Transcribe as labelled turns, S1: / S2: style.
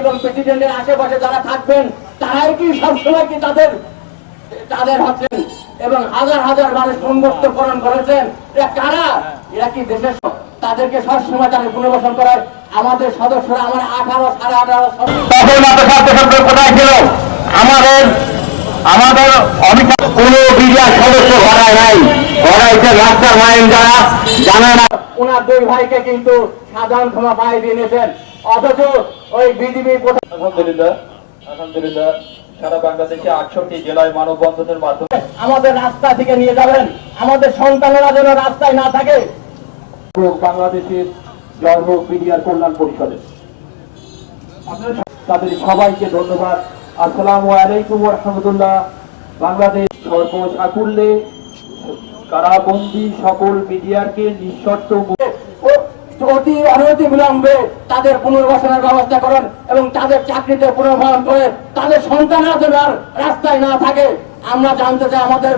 S1: এবং প্রেসিডেন্টের আশেপাশে যারা থাকবেন তারাই কি সবসময় কি তাদের তাদের হচ্ছেন এবং হাজার হাজার মানুষ সংযুক্তকরণ করেছেন? এরা কারা? এরা কি দেশের তাদেরকে সবসময় তাদের পুনর্বাসন করায় আমাদের সদস্যরা আমার আঠারো সাড়ে আঠারো তখন ছাত্র কোথায় ছিল? আমাদের আমাদের অভিযোগ কোন বিজয় সদস্য ঘরায় নাই। ঘরাইছে রাস্তার মাইন যারা জানে না। ওনার দুই ভাইকে কিন্তু সাধারণ ক্ষমা পাই দিয়ে নিয়েছেন অথচ ওই বিজেপি
S2: আলহামদুলিল্লাহ আলহামদুলিল্লাহ, সারা বাংলাদেশে আটষট্টি জেলায় মানববন্ধনের মাধ্যমে
S1: আমাদের রাস্তা থেকে নিয়ে যাবেন। আমাদের সন্তানেরা যেন রাস্তায় না থাকে।
S2: বাংলাদেশের বিডিআর কল্যাণ তাদের সবাইকে ধন্যবাদ। আসসালামু আলাইকুম রহমতুল্লাহ বাংলাদেশ সর্বসাকুল্যে কারাবন্দী সকল মিডিয়ারকে নিঃশর্ত
S1: অতি অনতি বিলম্বে তাদের পুনর্বাসনের ব্যবস্থা করেন এবং তাদের চাকরিতে পুনর্বাসন করে তাদের সন্তানরা যেন রাস্তায় না থাকে। আমরা জানতে চাই আমাদের